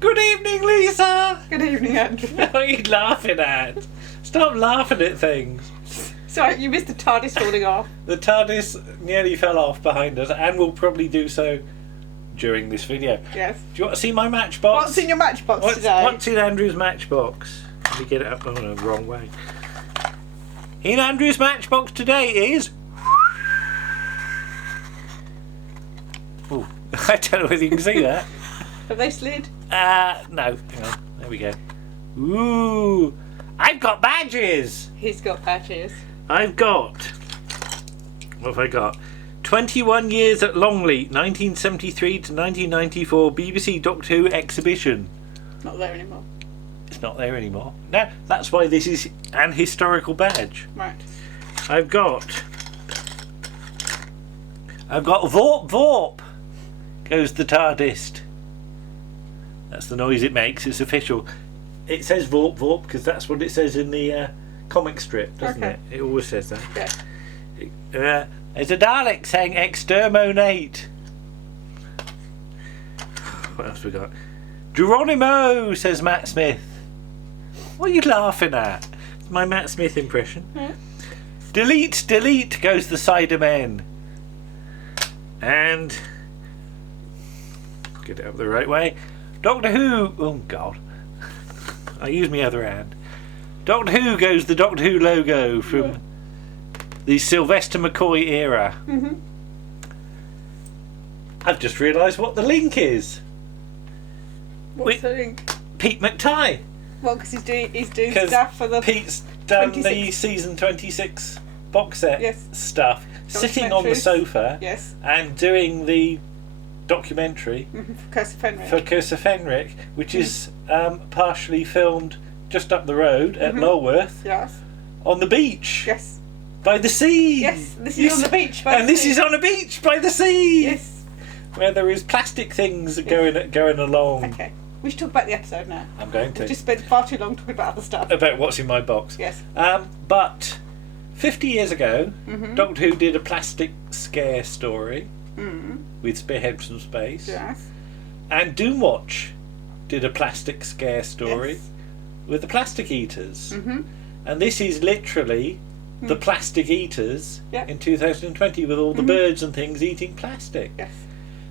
Good evening, Lisa. Good evening, Andrew. What are you laughing at? Stop laughing at things. Sorry, you missed the TARDIS falling off. The TARDIS nearly fell off behind us and will probably do so during this video. Yes. Do you want to see my matchbox? What's in your matchbox today? What's in Andrew's matchbox? Let me get it up the wrong way. In Andrew's matchbox today is... Ooh, I don't know whether you can see that. Have they slid? No. Hang on. There we go. Ooh. I've got badges. He's got badges. I've got... What have I got? 21 years at Longleat, 1973 to 1994 BBC Doctor Who exhibition. Not there anymore. It's not there anymore. No, that's why this is an historical badge. Right. I've got Vorp Vorp goes the TARDIS. That's the noise it makes. It's official. It says Vorp Vorp because that's what it says in the comic strip, doesn't it? It always says that. Yeah. There's a Dalek saying exterminate. What else we got? Geronimo, says Matt Smith. What are you laughing at? It's my Matt Smith impression. Yeah. Delete, delete goes the Cybermen. And get it up the right way. Doctor Who. Oh God. I use my other hand. Doctor Who goes the Doctor Who logo from the Sylvester McCoy era. Mm-hmm. I've just realised what the link is. What's the link? Pete McTighe. Well, because he's doing stuff for the... Pete's done 26. the season 26 box set stuff, sitting on the sofa and doing the documentary for Cursor Fenric, which is partially filmed just up the road at Lulworth on the beach. Yes. By the sea. Yes, this is on the beach by the sea. And this is on a beach by the sea. Yes. Where there is plastic things going along. Okay. We should talk about the episode now. I'm going to. We've just spent far too long talking about other stuff. About what's in my box. Yes. But 50 years ago, Doctor Who did a plastic scare story with Spearhead from Space. Yes. And Doomwatch did a plastic scare story with the Plastic Eaters. And this is literally the Plastic Eaters in 2020 with all the birds and things eating plastic. Yes.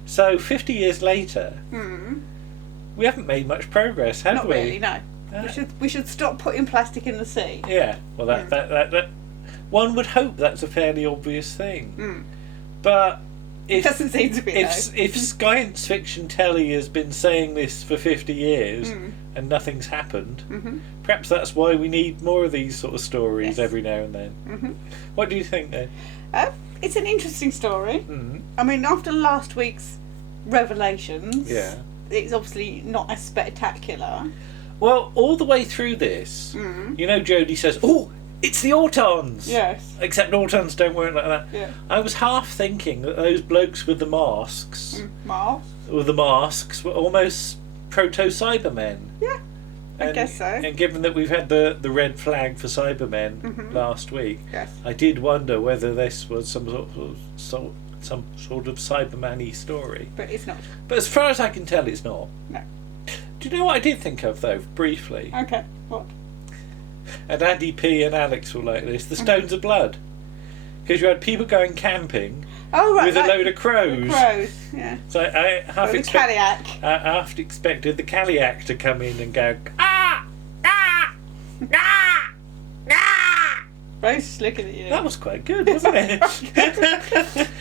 So 50 years later, we haven't made much progress, have we? Not really, no. We should stop putting plastic in the sea. Yeah, well, that one would hope that's a fairly obvious thing. But it doesn't seem to be. If science fiction telly has been saying this for 50 years and nothing's happened, perhaps that's why we need more of these sort of stories every now and then. What do you think then? It's an interesting story. I mean, after last week's revelations, it's obviously not as spectacular. Well, all the way through this, you know, Jodie says, "Oh, it's the Autons." Yes. Except Autons don't work like that. Yeah. I was half thinking that those blokes with the masks, were almost proto-Cybermen. Yeah. I guess so. And given that we've had the red flag for Cybermen last week, I did wonder whether this was some sort of Cyberman-y story. But it's not. But as far as I can tell, it's not. No. Do you know what I did think of, though, briefly? Okay, what? And Andy P and Alex will like this. The Stones of Blood. Because you had people going camping with a load of crows. The crows, yeah. So I half expected the Caliac to come in and go, ah! Ah! Ah! Ah! Rose looking at you. That was quite good, wasn't it?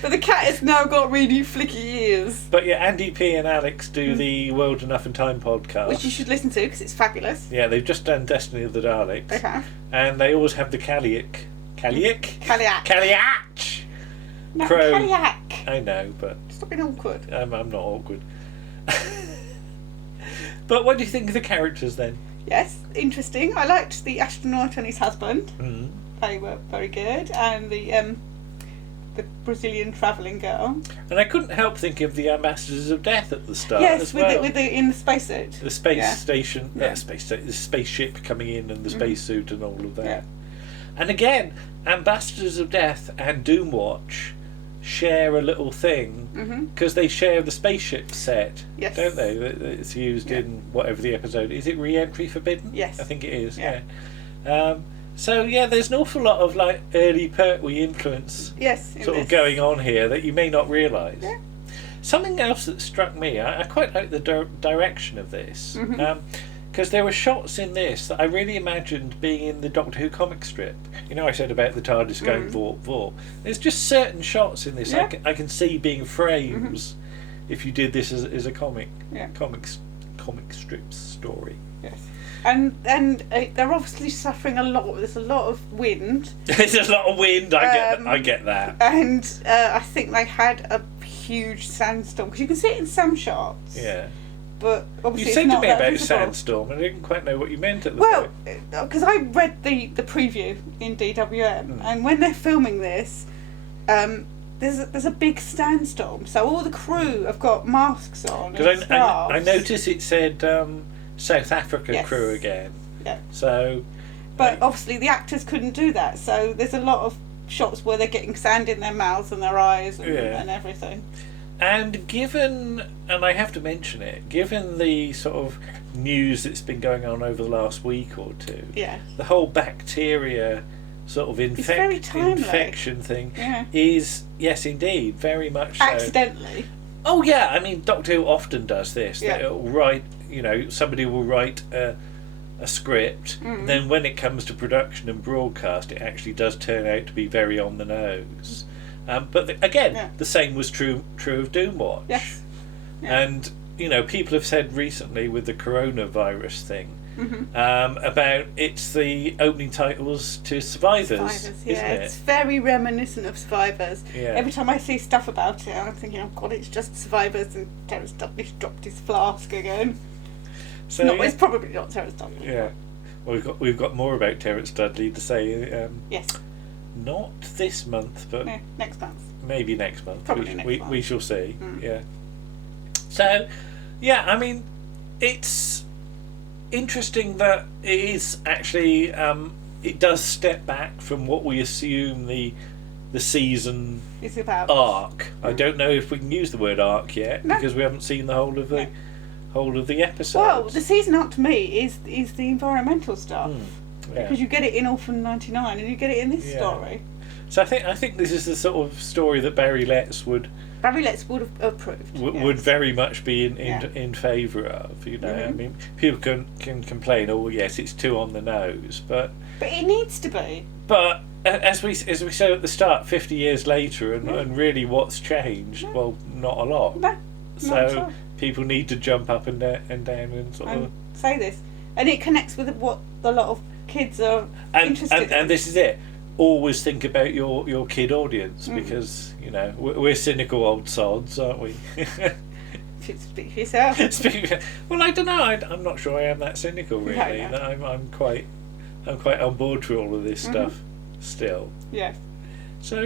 But the cat has now got really flicky ears. But yeah, Andy P and Alex do the World Enough in Time podcast. Which you should listen to because it's fabulous. Yeah, they've just done Destiny of the Daleks. They have. And they always have the Caliac. Caliac? Caliac. Caliac! No, Crow. Caliac. I know, but... Stop being awkward. I'm not awkward. But what do you think of the characters then? Yes, interesting. I liked the astronaut and his husband. They were very good. And the Brazilian travelling girl. And I couldn't help thinking of the Ambassadors of Death at the start. Yes, as well. in the spacesuit. The space station, the spaceship coming in and the spacesuit and all of that. Yeah. And again, Ambassadors of Death and Doomwatch share a little thing because they share the spaceship set, don't they? It's used in whatever the episode is. It Re-Entry Forbidden? Yes, I think it is. Yeah. So there's an awful lot of like early Pertwee influence, sort of going on here that you may not realise. Yeah. Something else that struck me, I quite like the direction of this, because there were shots in this that I really imagined being in the Doctor Who comic strip. You know, I said about the TARDIS going vorp vorp. There's just certain shots in this I can see being frames if you did this as a comic strip story. Yes. And they're obviously suffering a lot. There's a lot of wind. There's a lot of wind. I get that. And I think they had a huge sandstorm because you can see it in some shots. Yeah. But obviously, you said to me about visible. Sandstorm, and I didn't quite know what you meant at the time. Well, because I read the preview in DWM, and when they're filming this, there's a big sandstorm. So all the crew have got masks on. Because I noticed it said South Africa crew again. Yeah. So. But obviously the actors couldn't do that, so there's a lot of shots where they're getting sand in their mouths and their eyes and everything. And given, and I have to mention it, given the sort of news that's been going on over the last week or two, the whole bacteria sort of infection thing is, yes indeed, very much so. Accidentally. Oh yeah, I mean Doctor Who often does this. They'll write, somebody will write a script, and then when it comes to production and broadcast, it actually does turn out to be very on the nose. But again, the same was true of Doomwatch. Yes. Yeah. And people have said recently with the coronavirus thing about it's the opening titles to Survivors, isn't it? It's very reminiscent of Survivors. Yeah. Every time I see stuff about it, I'm thinking, oh God, it's just Survivors, and Terrence Dudley's dropped his flask again. So it's probably not Terrence Dudley. Yeah. Well, we've got more about Terrence Dudley to say. Yes. Not this month, but next month. Maybe next month. Probably next month. We shall see. Yeah. So, yeah, I mean, it's interesting that it is actually it does step back from what we assume the season is about arc. I don't know if we can use the word arc yet because we haven't seen the whole of the episode. Well, the season arc to me is the environmental stuff. Because you get it in Orphan 99 and you get it in this story. So I think this is the sort of story that Barry Letts would have approved. Would very much be in favour of. I mean, people can complain. Oh yes, it's too on the nose, but it needs to be. But as we said at the start, 50 years later, and really, what's changed? No. Well, not a lot. No. So people need to jump up and down and sort of say this, and it connects with what a lot of kids are interested in. And this is it. Always think about your kid audience because we're cynical old sods, aren't we? Speak for yourself. Well, I don't know. I'm not sure I am that cynical really. I'm quite on board with all of this stuff still. Yeah. So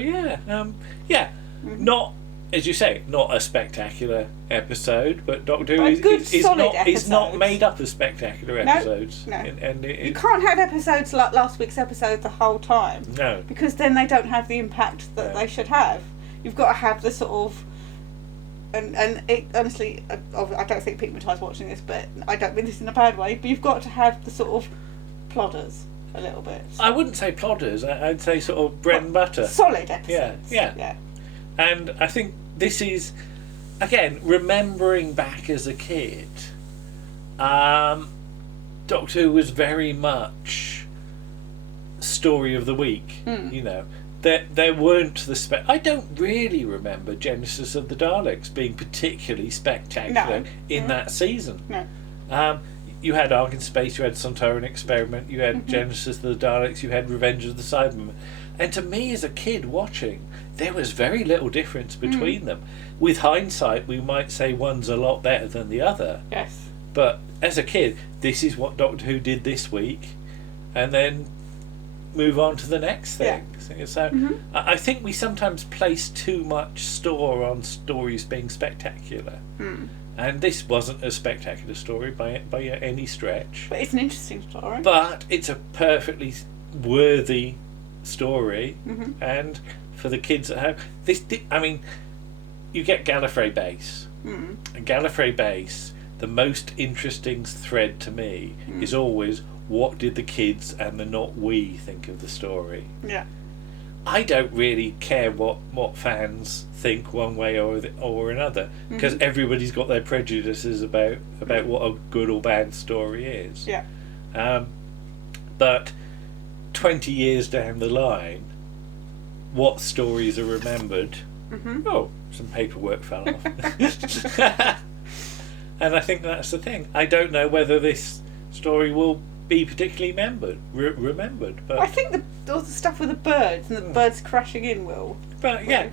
not. As you say, not a spectacular episode, but Doctor Who is not made up of spectacular episodes. No. You can't have episodes like last week's episode the whole time. No. Because then they don't have the impact that they should have. You've got to have the sort of... And it, honestly, I don't think Pete Matthias watching this, but I don't mean this in a bad way, but you've got to have the sort of plodders a little bit. I wouldn't say plodders, I'd say sort of bread and butter. Solid episodes. Yeah. And I think this is, again, remembering back as a kid, Doctor Who was very much story of the week. There weren't the I don't really remember Genesis of the Daleks being particularly spectacular in that season. No. You had Ark in Space, you had Sontaran Experiment, you had Genesis of the Daleks, you had Revenge of the Cybermen. And to me as a kid watching, there was very little difference between them. With hindsight, we might say one's a lot better than the other. Yes. But as a kid, this is what Doctor Who did this week, and then move on to the next thing. Yeah. So I think we sometimes place too much store on stories being spectacular. And this wasn't a spectacular story by any stretch. But it's an interesting story. But it's a perfectly worthy story, and for the kids at home. You get Gallifrey Base, and Gallifrey Base. The most interesting thread to me is always, what did the kids and the not we think of the story? Yeah. I don't really care what fans think one way or another, because everybody's got their prejudices about what a good or bad story is. Yeah. But 20 years down the line, what stories are remembered? Oh, some paperwork fell off. And I think that's the thing. I don't know whether this story will be particularly remembered. But I think all the stuff with the birds and the birds crashing in will. But yeah,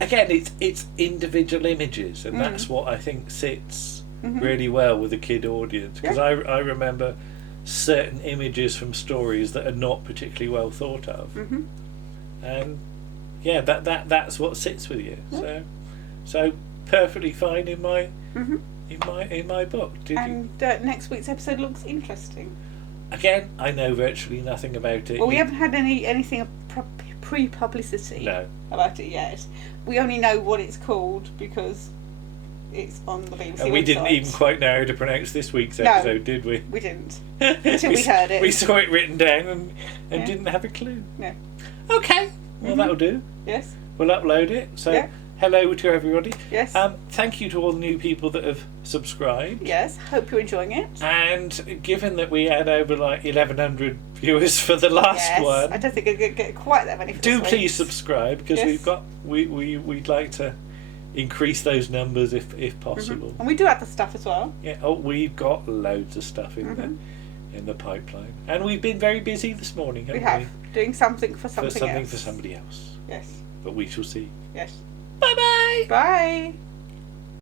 again, it's individual images, and that's what I think sits really well with a kid audience. Because I remember certain images from stories that are not particularly well thought of, and yeah, that's what sits with you. So perfectly fine in my in my book. Next week's episode looks interesting. Again, I know virtually nothing about it. Well, we haven't had anything of pre-publicity about it yet. We only know what it's called because it's on the BBC and we website. didn't even quite know how to pronounce this week's episode, did we? We didn't. Until we heard it. We saw it written down and didn't have a clue. No. Okay, well that'll do. Yes. We'll upload it. So hello to everybody. Yes. Thank you to all the new people that have subscribed. Yes, hope you're enjoying it. And given that we had over 1,100 viewers for the last one, I don't think I'll get quite that many. Do please subscribe, because we'd like to increase those numbers if possible. And we do have the stuff as well. Yeah. Oh, we've got loads of stuff in the pipeline, and we've been very busy this morning. Haven't we? Doing something for something else. For somebody else. Yes. But we shall see. Yes. Bye-bye. Bye.